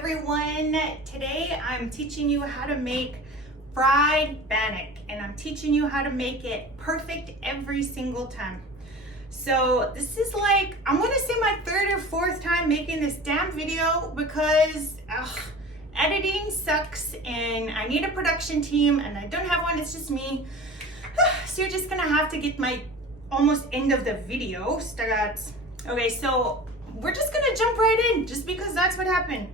everyone. Today I'm teaching you how to make fried bannock, and I'm teaching you how to make it perfect every single time. So this is like, I'm gonna say my third or fourth time making this damn video because editing sucks and I need a production team and I don't have one, it's just me. So you're just gonna have to get my almost end of the video starts. Okay, so we're just gonna jump right in just because that's what happened.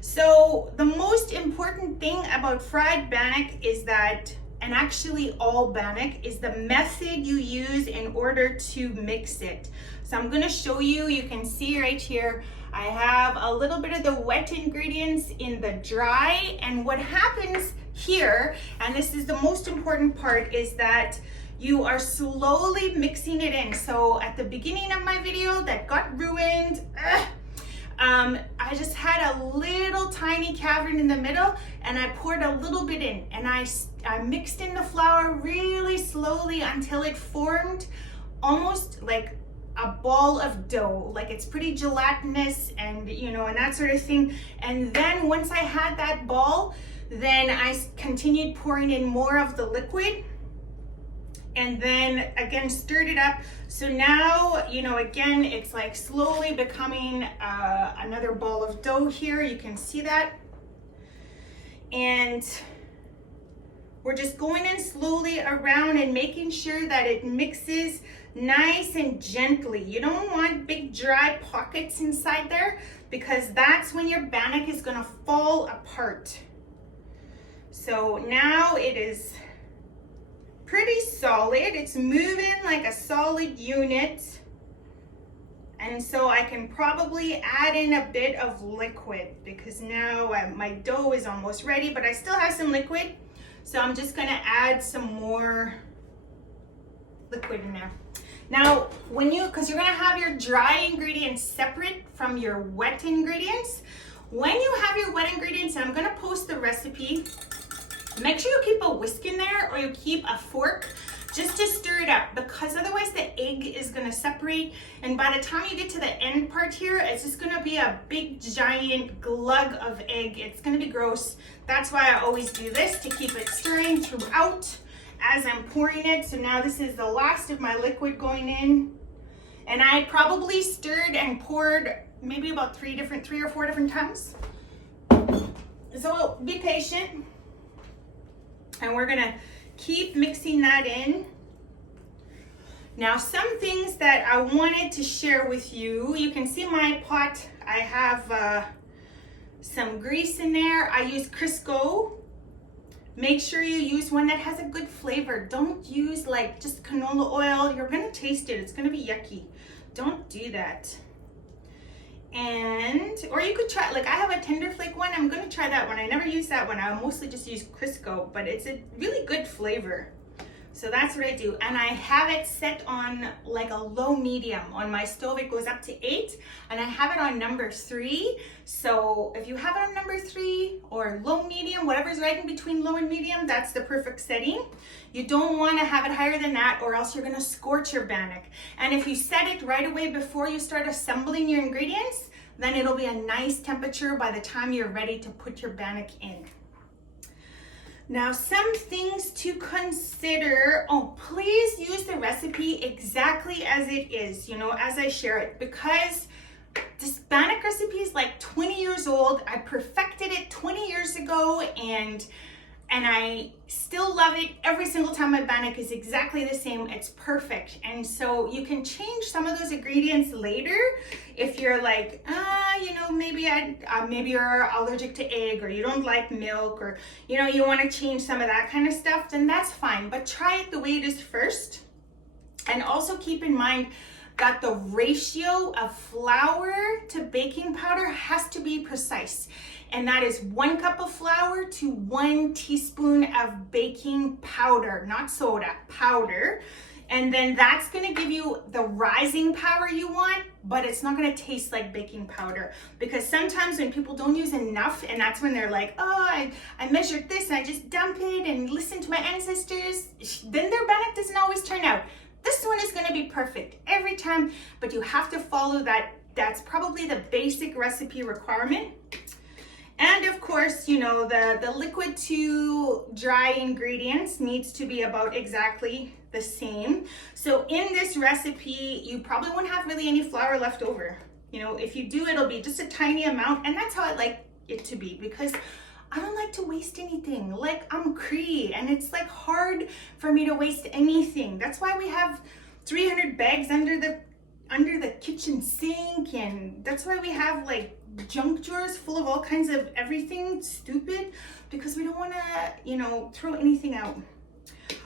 So the most important thing about fried bannock is that, and actually all bannock, is the method you use in order to mix it. So I'm gonna show you, you can see right here, I have a little bit of the wet ingredients in the dry, and what happens here, and this is the most important part, is that you are slowly mixing it in. So at the beginning of my video that got ruined, I just had a little tiny cavern in the middle and I poured a little bit in, and I mixed in the flour really slowly until it formed almost like a ball of dough, like it's pretty gelatinous and and that sort of thing. And then once I had that ball, then I continued pouring in more of the liquid and then again stirred it up. So now, again, it's like slowly becoming another ball of dough here. You can see that. And we're just going in slowly around and making sure that it mixes nice and gently. You don't want big dry pockets inside there because that's when your bannock is gonna fall apart. So now it is pretty solid. It's moving like a solid unit. And so I can probably add in a bit of liquid because now my dough is almost ready, but I still have some liquid. So I'm just gonna add some more liquid in there. Now, because you're gonna have your dry ingredients separate from your wet ingredients. When you have your wet ingredients, and I'm gonna post the recipe, make sure you keep a whisk in there or you keep a fork just to stir it up, because otherwise the egg is gonna separate, and by the time you get to the end part here, it's just gonna be a big giant glug of egg. It's gonna be gross. That's why I always do this, to keep it stirring throughout as I'm pouring it. So now this is the last of my liquid going in, and I probably stirred and poured maybe about three or four different times. So be patient. And we're gonna keep mixing that in. Now, some things that I wanted to share with you. You can see my pot. I have some grease in there. I use Crisco. Make sure you use one that has a good flavor. Don't use like just canola oil. You're gonna taste it. It's gonna be yucky. Don't do that. Or you could try, like I have a tender flake one. I'm gonna try that one. I never use that one. I mostly just use Crisco, but it's a really good flavor. So that's what I do. And I have it set on like a low medium. On my stove it goes up to 8, and I have it on number 3. So if you have it on number 3 or low medium, whatever's right in between low and medium, that's the perfect setting. You don't want to have it higher than that, or else you're going to scorch your bannock. And if you set it right away before you start assembling your ingredients, then it'll be a nice temperature by the time you're ready to put your bannock in. Now, some things to consider. Oh, please use the recipe exactly as it is, as I share it, because this bannock recipe is like 20 years old. I perfected it 20 years ago, and I still love it. Every single time my bannock is exactly the same. It's perfect. And so you can change some of those ingredients later if you're like, maybe you're allergic to egg, or you don't like milk, or you want to change some of that kind of stuff, then that's fine. But try it the way it is first. And also keep in mind that the ratio of flour to baking powder has to be precise. And that is 1 cup of flour to 1 teaspoon of baking powder, not soda, powder. And then that's gonna give you the rising power you want, but it's not gonna taste like baking powder. Because sometimes when people don't use enough, and that's when they're like, oh, I measured this and I just dump it and listen to my ancestors, then their bannock doesn't always turn out. This one is gonna be perfect every time, but you have to follow that. That's probably the basic recipe requirement. And of course, you know, the liquid to dry ingredients needs to be about exactly the same. So in this recipe, you probably won't have really any flour left over. You know, if you do, it'll be just a tiny amount, and that's how I like it to be, because I don't like to waste anything. Like, I'm Cree, and it's like hard for me to waste anything. That's why we have 300 bags under the kitchen sink, and that's why we have like junk drawers full of all kinds of everything stupid, because we don't want to, you know, throw anything out.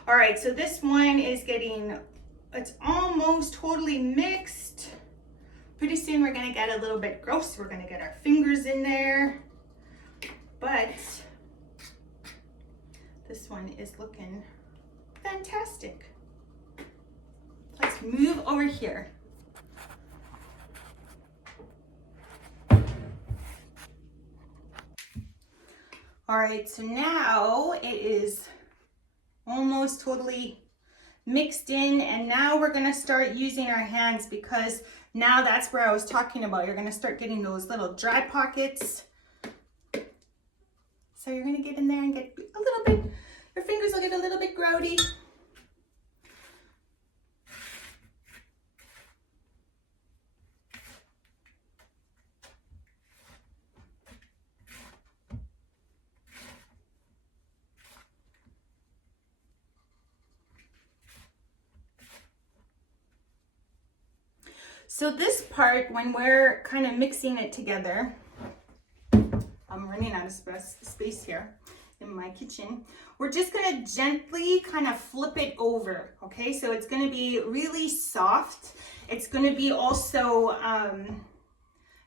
All right, so this one is it's almost totally mixed. Pretty soon we're gonna get a little bit gross. We're gonna get our fingers in there. But this one is looking fantastic. Let's move over here. All right, so now it is almost totally mixed in, and now we're gonna start using our hands, because now that's where I was talking about. You're gonna start getting those little dry pockets. So you're gonna get in there and get a little bit, your fingers will get a little bit grody. So this part, when we're kind of mixing it together, I'm running out of space here in my kitchen. We're just gonna gently kind of flip it over, okay? So it's gonna be really soft. It's gonna be also,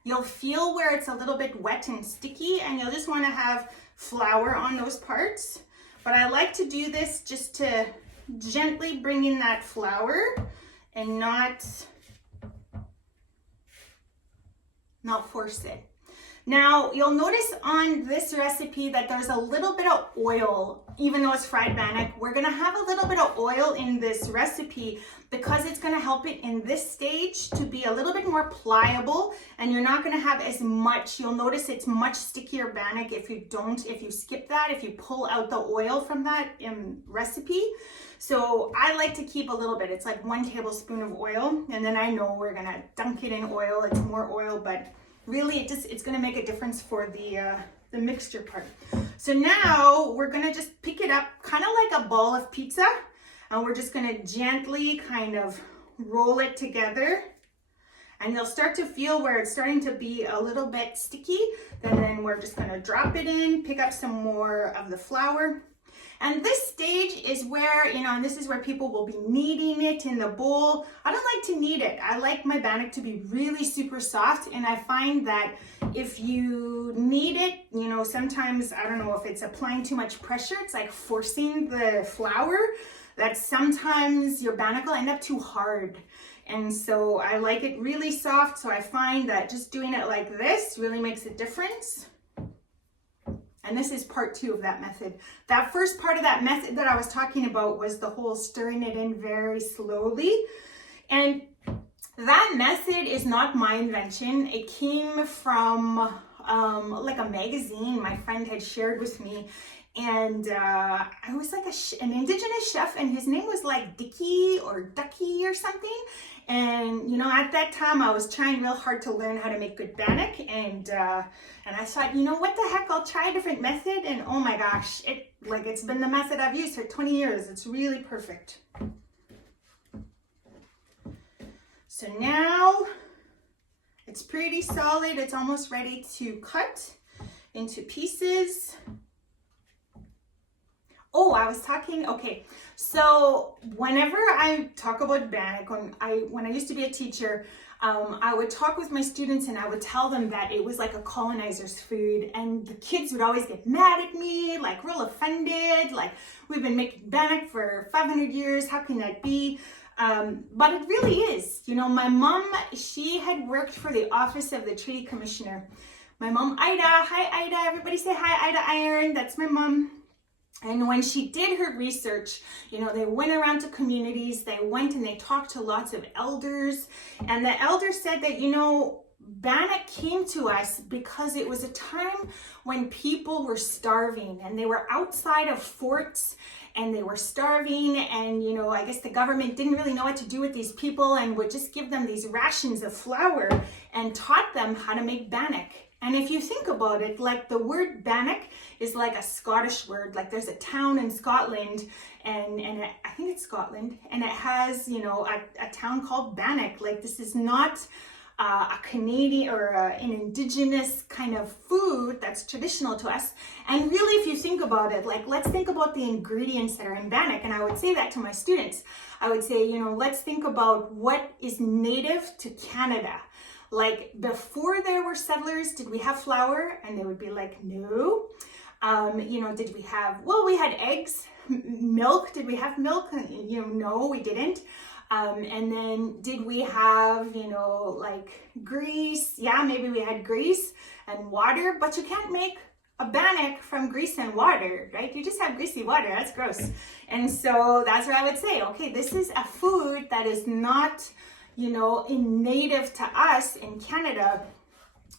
you'll feel where it's a little bit wet and sticky, and you'll just wanna have flour on those parts. But I like to do this just to gently bring in that flour and not force it. Now, you'll notice on this recipe that there's a little bit of oil, even though it's fried bannock. We're gonna have a little bit of oil in this recipe because it's gonna help it in this stage to be a little bit more pliable, and you're not gonna have as much. You'll notice it's much stickier bannock if you skip that, if you pull out the oil from that recipe. So I like to keep a little bit. It's like 1 tablespoon of oil, and then I know we're gonna dunk it in oil. It's more oil, but really it's gonna make a difference for the mixture part. So now we're gonna just pick it up kind of like a ball of pizza, and we're just gonna gently kind of roll it together, and you'll start to feel where it's starting to be a little bit sticky. Then we're just gonna drop it in, pick up some more of the flour. And this stage is where, you know, and this is where people will be kneading it in the bowl. I don't like to knead it. I like my bannock to be really super soft. And I find that if you knead it, you know, sometimes, I don't know if it's applying too much pressure, it's like forcing the flour, that sometimes your bannock will end up too hard. And so I like it really soft. So I find that just doing it like this really makes a difference. And this is part 2 of that method. That first part of that method that I was talking about was the whole stirring it in very slowly. And that method is not my invention. It came from like a magazine my friend had shared with me. And I was like an indigenous chef, and his name was like Dickie or Ducky or something. And, you know, at that time I was trying real hard to learn how to make good bannock, and I thought, you know, what the heck, I'll try a different method. And oh my gosh, it's been the method I've used for 20 years. It's really perfect. So now it's pretty solid. It's almost ready to cut into pieces. Oh, I was talking, okay. So whenever I talk about bannock, when I used to be a teacher, I would talk with my students and I would tell them that it was like a colonizer's food, and the kids would always get mad at me, like real offended, like, we've been making bannock for 500 years, how can that be? But it really is. You know, my mom, she had worked for the Office of the Treaty Commissioner. My mom, Ida, hi Ida, everybody say hi, Ida Iron, that's my mom. And when she did her research, you know, they went around to communities, they went and they talked to lots of elders, and the elders said that, you know, Bannock came to us because it was a time when people were starving and they were outside of forts and they were starving, and I guess the government didn't really know what to do with these people and would just give them these rations of flour and taught them how to make bannock. And if you think about it, like the word Bannock is like a Scottish word. Like there's a town in Scotland, and I think it's Scotland, and it has, a town called Bannock. Like this is not a Canadian or an indigenous kind of food that's traditional to us. And really, if you think about it, like let's think about the ingredients that are in Bannock. And I would say that to my students. I would say, let's think about what is native to Canada. Like before there were settlers, did we have flour? And they would be like, no. Did we have, well, we had eggs, milk. Did we have milk? No, we didn't. And then did we have, like grease? Yeah, maybe we had grease and water, but you can't make a bannock from grease and water, right? You just have greasy water, that's gross. And so that's where I would say, okay, this is a food that is not, native to us in Canada.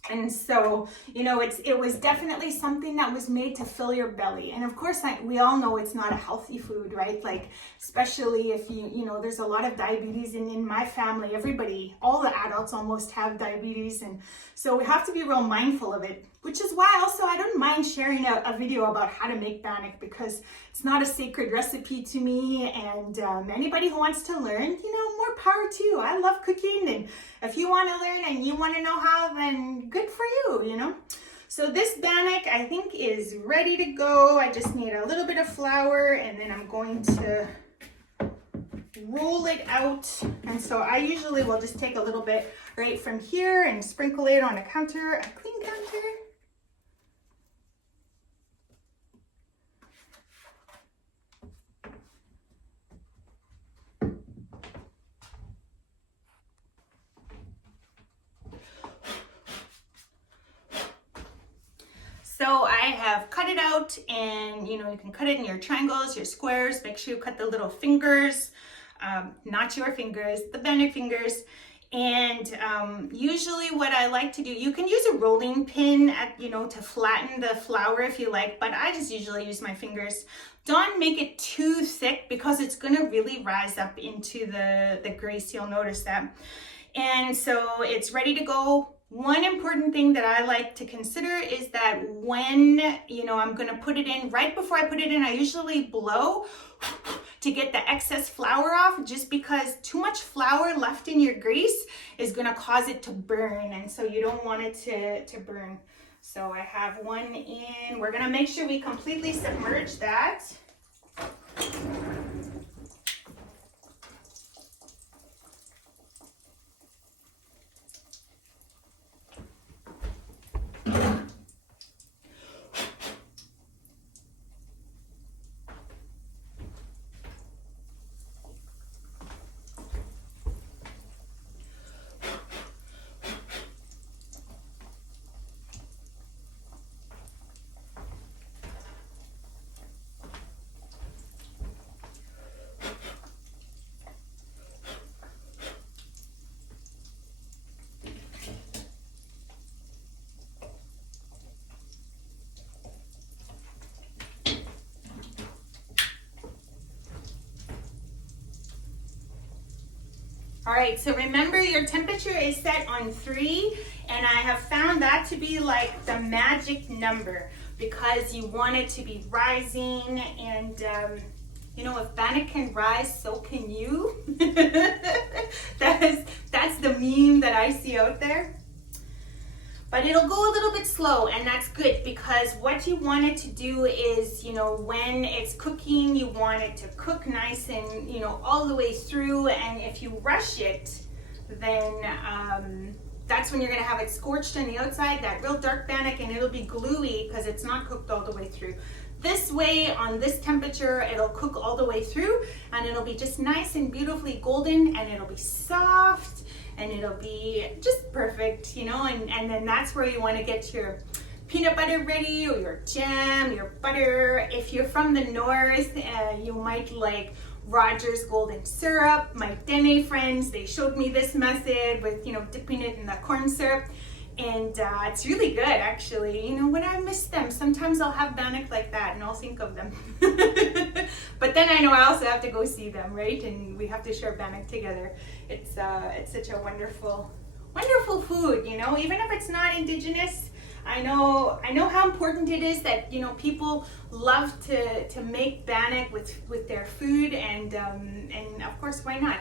And so, it was definitely something that was made to fill your belly. And of course, we all know it's not a healthy food, right? Like, especially if there's a lot of diabetes in my family. Everybody, all the adults almost have diabetes. And so we have to be real mindful of it, which is why also I don't mind sharing a video about how to make bannock, because it's not a sacred recipe to me. And anybody who wants to learn, more power to you. I love cooking. And if you want to learn and you want to know how, then good for you, So this bannock, I think, is ready to go. I just need a little bit of flour, and then I'm going to roll it out. And so I usually will just take a little bit right from here and sprinkle it on a counter, a clean counter. So I have cut it out, and you can cut it in your triangles, your squares. Make sure you cut the little fingers, not your fingers, the bannock fingers. And usually what I like to do, you can use a rolling pin to flatten the flour if you like, but I just usually use my fingers. Don't make it too thick because it's gonna really rise up into the grease, you'll notice that. And so it's ready to go. One important thing that I like to consider is that when, I'm gonna put it in, right before I put it in, I usually blow to get the excess flour off, just because too much flour left in your grease is gonna cause it to burn, and so you don't want it to burn. So I have one in. We're gonna make sure we completely submerge that. All right, so remember your temperature is set on 3, and I have found that to be like the magic number, because you want it to be rising, and if bannock can rise, so can you. That's the meme that I see out there. But it'll go a little bit slow, and that's good, because what you want it to do is, when it's cooking, you want it to cook nice and, all the way through. And if you rush it, then that's when you're gonna have it scorched on the outside, that real dark bannock, and it'll be gluey because it's not cooked all the way through. This way, on this temperature, it'll cook all the way through, and it'll be just nice and beautifully golden, and it'll be soft, and it'll be just perfect, and then that's where you want to get your peanut butter ready, or your jam, your butter. If you're from the north, you might like Roger's golden syrup. My Dene friends, they showed me this method with, dipping it in the corn syrup. And it's really good, actually. When I miss them, sometimes I'll have Bannock like that and I'll think of them. But then I know I also have to go see them, right? And we have to share Bannock together. It's such a wonderful, wonderful food, even if it's not indigenous. I know how important it is that, people love to make Bannock with their food, and of course, why not,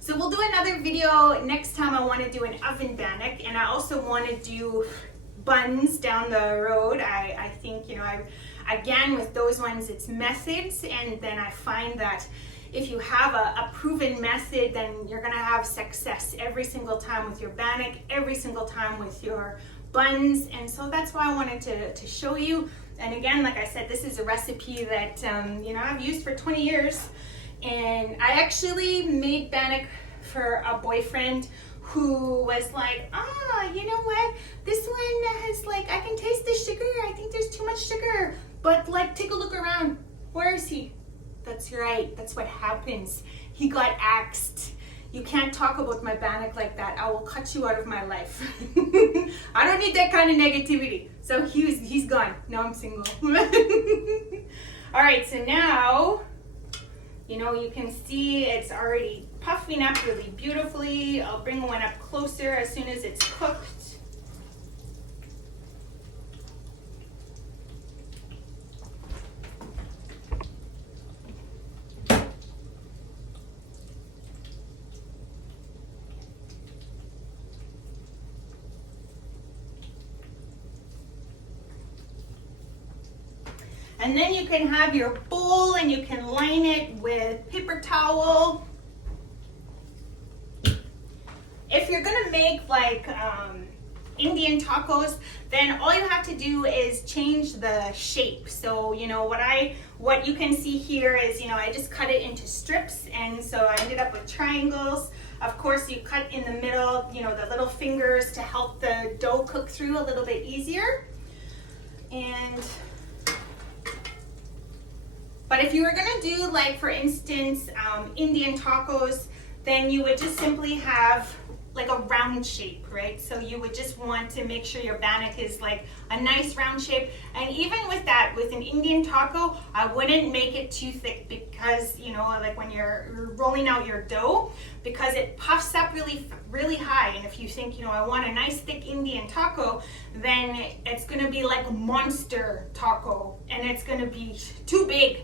So we'll do another video next time. I want to do an oven Bannock, and I also want to do buns down the road. I think, again, with those ones, it's methods, and then I find that if you have a proven method, then you're going to have success every single time with your Bannock, every single time with your buns. And so that's why I wanted to show you. And again, like I said, this is a recipe that I've used for 20 years. And I actually made Bannock for a boyfriend who was like, you know what? This one has I can taste the sugar. I think there's too much sugar. But take a look around. Where is he? That's right. That's what happens. He got axed. You can't talk about my Bannock like that. I will cut you out of my life. I don't need that kind of negativity. So he's gone. Now I'm single. All right, so now, you can see it's already puffing up really beautifully. I'll bring one up closer as soon as it's cooked. And then you can have your bowl and you can line it with paper towel. If you're gonna make Indian tacos, then all you have to do is change the shape. So, what you can see here is, I just cut it into strips, and so I ended up with triangles. Of course, you cut in the middle, the little fingers to help the dough cook through a little bit easier. But if you were gonna do, for instance, Indian tacos, then you would just simply have a round shape, right? So you would just want to make sure your Bannock is a nice round shape. And even with that, with an Indian taco, I wouldn't make it too thick because, when you're rolling out your dough, because it puffs up really, really high. And if you think, I want a nice thick Indian taco, then it's gonna be like a monster taco and it's gonna be too big.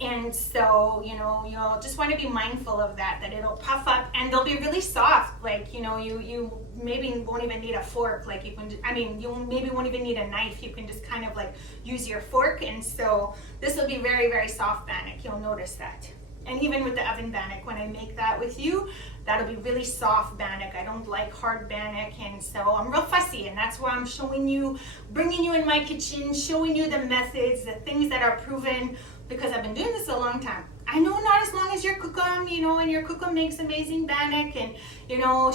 And so, you'll just want to be mindful of that it'll puff up and they'll be really soft. You maybe won't even need a fork. You maybe won't even need a knife. You can just kind of use your fork. And so this will be very, very soft Bannock. You'll notice that. And even with the oven Bannock, when I make that with you, that'll be really soft Bannock. I don't like hard Bannock, and so I'm real fussy, and that's why I'm showing you, bringing you in my kitchen, showing you the methods, the things that are proven, because I've been doing this a long time. I know not as long as your cookum, and your cookum makes amazing Bannock, and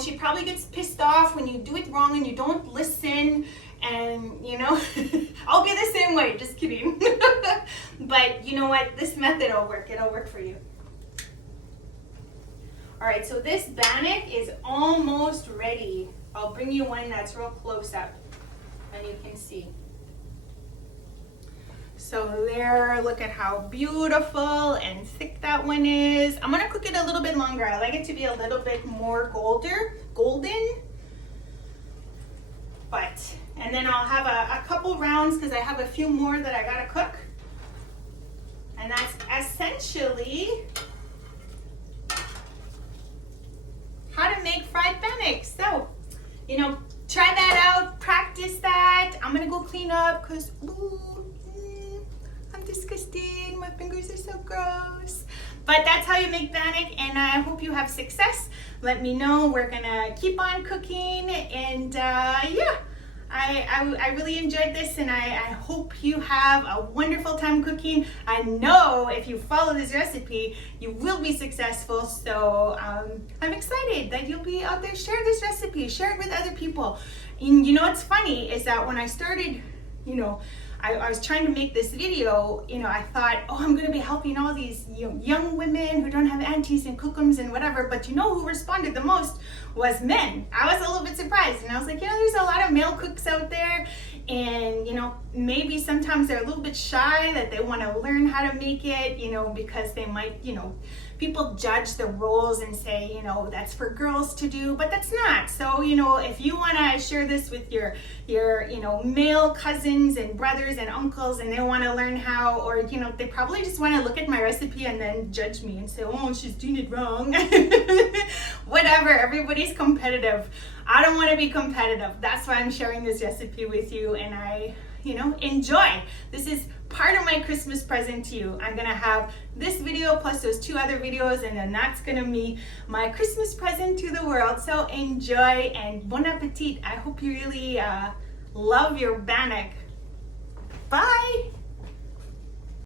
she probably gets pissed off when you do it wrong and you don't listen, and I'll be the same way, just kidding. But you know what, this method will work, it'll work for you. All right, so this Bannock is almost ready. I'll bring you one that's real close up and you can see. So there, look at how beautiful and thick that one is. I'm gonna cook it a little bit longer. I like it to be a little bit more golden. And then I'll have a couple rounds because I have a few more that I gotta cook. And that's essentially how to make fried Bannock. So, try that out, practice that. I'm gonna go clean up because, I'm disgusting. My fingers are so gross. But that's how you make Bannock, and I hope you have success. Let me know. We're gonna keep on cooking, and yeah. I really enjoyed this, and I hope you have a wonderful time cooking. I know if you follow this recipe, you will be successful. So I'm excited that you'll be out there. Share this recipe, share it with other people. And what's funny is that when I started, I was trying to make this video, you know, I thought, oh, I'm gonna be helping all these young women who don't have aunties and cookums and whatever, but you know who responded the most was men. I was a little bit surprised, and I was like, you know, there's a lot of male cooks out there, and you know, maybe sometimes they're a little bit shy that they want to learn how to make it, you know, because they might, you know, people judge the roles and say, you know, that's for girls to do, but that's not. So, you know, if you want to share this with your you know, male cousins and brothers and uncles, and they want to learn how, or you know, they probably just want to look at my recipe and then judge me and say, oh, she's doing it wrong. Whatever, everybody's competitive. I don't want to be competitive. That's why I'm sharing this recipe with you, and I, you know, enjoy. This is part of my Christmas present to you. I'm gonna have this video plus those 2 other videos, and then that's gonna be my Christmas present to the world. So enjoy and bon appetit. I hope you really love your Bannock. Bye.